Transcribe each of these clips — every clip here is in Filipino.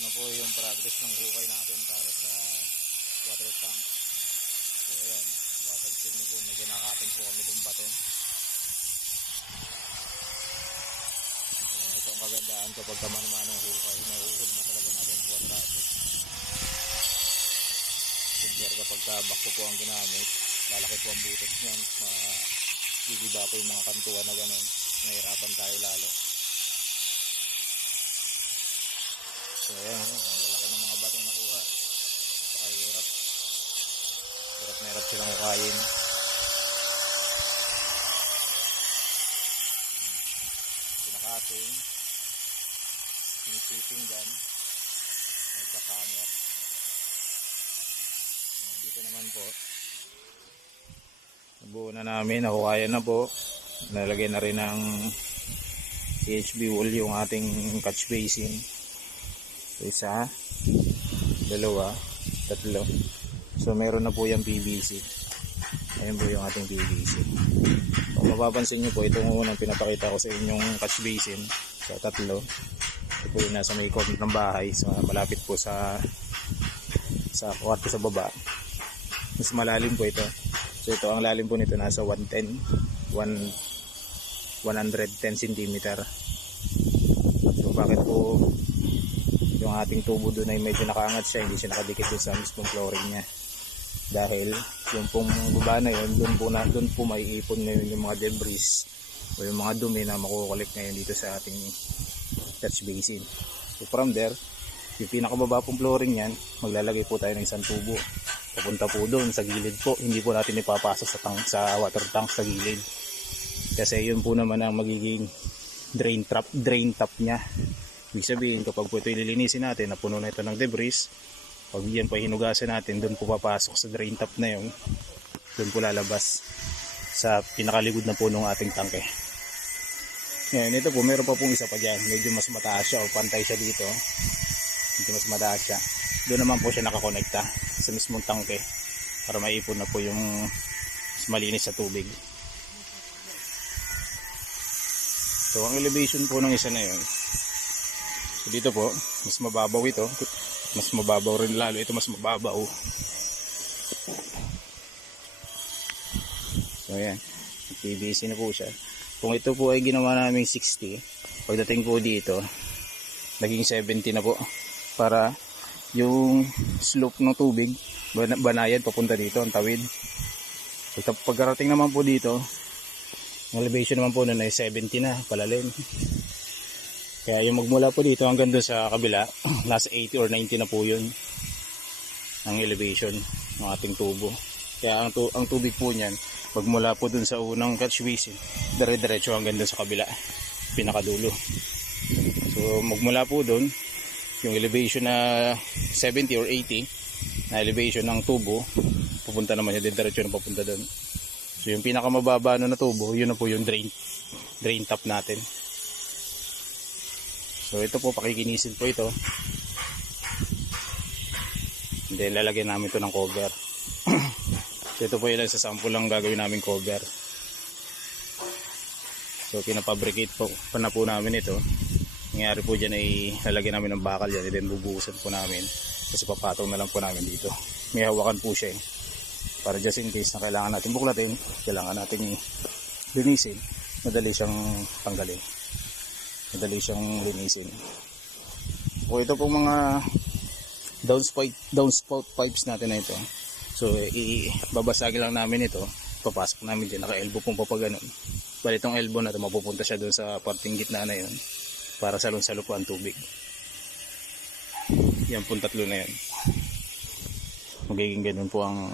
na po yung progress ng hukay natin para sa water tank. So ayan, papansin nyo po, medyo nakapin po kami itong bato. Ito ang kagandaan kapag kaman-manong hukay, nauuhol mo talaga natin ang kwadrado. Kumpara kapag bakko po ang ginamit, lalaki po ang butot niyan, gigiba po yung mga kantuan na gano'n, nahirapan tayo lalo. So ayan, ang lalaki ng mga batong nakuha. Napakahirap. Hirap na hirap silang ukayin. Pinakating, sinisiping dyan, may kakamera. Dito naman po, nabuo na namin, nakukayan na po. Nalagay na rin ng PHB wool yung ating catch basin. So, isa, dalawa, tatlo. So meron na po yung PVC. Ayan po yung ating PVC. Kung mapapansin nyo po, itong unang pinapakita ko sa inyong catch basin, sa tatlo. Ito po yung nasa may corner ng bahay, so malapit po sa kwarto sa baba. Mas malalim po ito. So ito, ang lalim po nito nasa 110 cm. So bakit po yung ating tubo doon ay medyo nakaangat siya, hindi siya nakadikit doon sa mismong flooring niya? Dahil yung pong baba na yun, doon po may ipon ngayon yung mga debris o yung mga dumi na makukulik ngayon dito sa ating catch basin. So from there, yung pinakababa pong flooring yan, maglalagay po tayo ng isang tubo. Papunta po doon sa gilid po, hindi po natin ipapasok sa water tank sa gilid. Kasi yun po naman ang magiging drain top niya. Ibig sabihin, kapag po ito ililinisin natin, napuno na ito ng debris, pag yan po hinugasan natin, doon po papasok sa drain top na yun, doon po lalabas sa pinakaligod na puno ng ating tangke. Ngayon, ito po, meron pa pong isa pa dyan, medyo mas mataas siya o pantay siya dito, medyo mas mataas siya. Doon naman po siya nakakonekta sa mismong tangke para maipon na po yung mas malinis sa tubig. So ang elevation po ng isa na yun, so dito po mas mababaw ito, mas mababaw rin lalo ito, mas mababaw. So ayan, PVC na po siya. Kung ito po ay ginawa namin 60, pagdating po dito naging 70 na po, para yung slope ng tubig banayan papunta dito, ang tawid. So pagkarating naman po dito, ang elevation naman po nun ay 70 na, palalim. Kaya yung magmula po dito hanggang doon sa kabila, nasa 80 or 90 na po yun ang elevation ng ating tubo. Kaya ang tubig po niyan, magmula po doon sa unang catch basin, dire-diretso hanggang doon sa kabila, pinakadulo. So magmula po doon, yung elevation na 70 or 80 na elevation ng tubo, pupunta naman yun, diretso na papunta doon. So yung pinakamababa na tubo, yun na po yung drain top natin. So ito po, pakikinisin po ito. And then lalagyan namin ito ng cover. So ito po yung sa sample lang gagawin namin cover. So pinapabricate po na po namin ito. Nangyari po dyan ay lalagyan namin ng bakal yan, and then bubuhusan po namin. Kasi papatong na lang po namin dito. May hawakan po siya para just in case na kailangan natin buklatin, kailangan natin linisin, madali siyang tanggalin, madali siyang linisin. O ito pong mga downspout pipes natin na ito, so babasagin lang namin ito, papasok namin dyan, naka-elbow pong papaganon. Bali itong elbow na ito, mapupunta siya doon sa parting gitna na yun para salon-salo po ang tubig. Yan pong tatlo na yun, magiging ganun po ang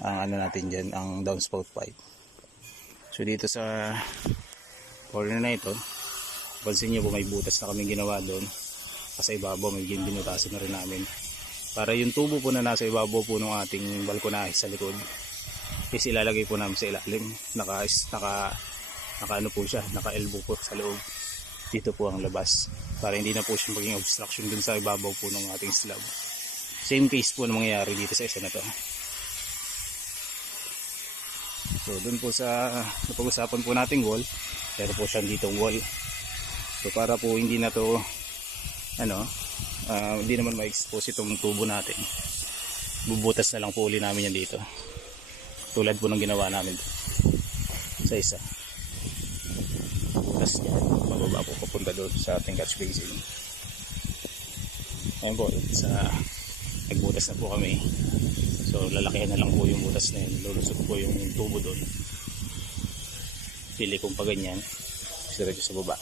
ano natin dyan, ang downspout pipe. So dito sa corner na ito, pansin nyo po may butas na kami ginawa doon, kasi ibabaw may binutasan na rin namin para yung tubo po na nasa ibabaw po ng ating balkonahe sa likod is ilalagay po namin sa ilalim. Naka ano po siya, naka elbow po sa loob, dito po ang labas, para hindi na po siya maging obstruction dun sa ibabaw po ng ating slab. Same case po na mangyayari dito sa isa na to. So dun po sa napag-usapan po nating wall, pero po siya ditong wall. So para po hindi na to hindi naman ma-expose itong tubo natin. Bubutas na lang po uli namin yan dito, tulad po ng ginawa namin sa isa. Butas yan, mababa po papunta doon sa ating catch basin. Ayun po, nagbutas na po kami. So lalakihan na lang po yung butas na yun, lulusot po yung tubo doon. Pili kong pa ganyan, diretso sa baba.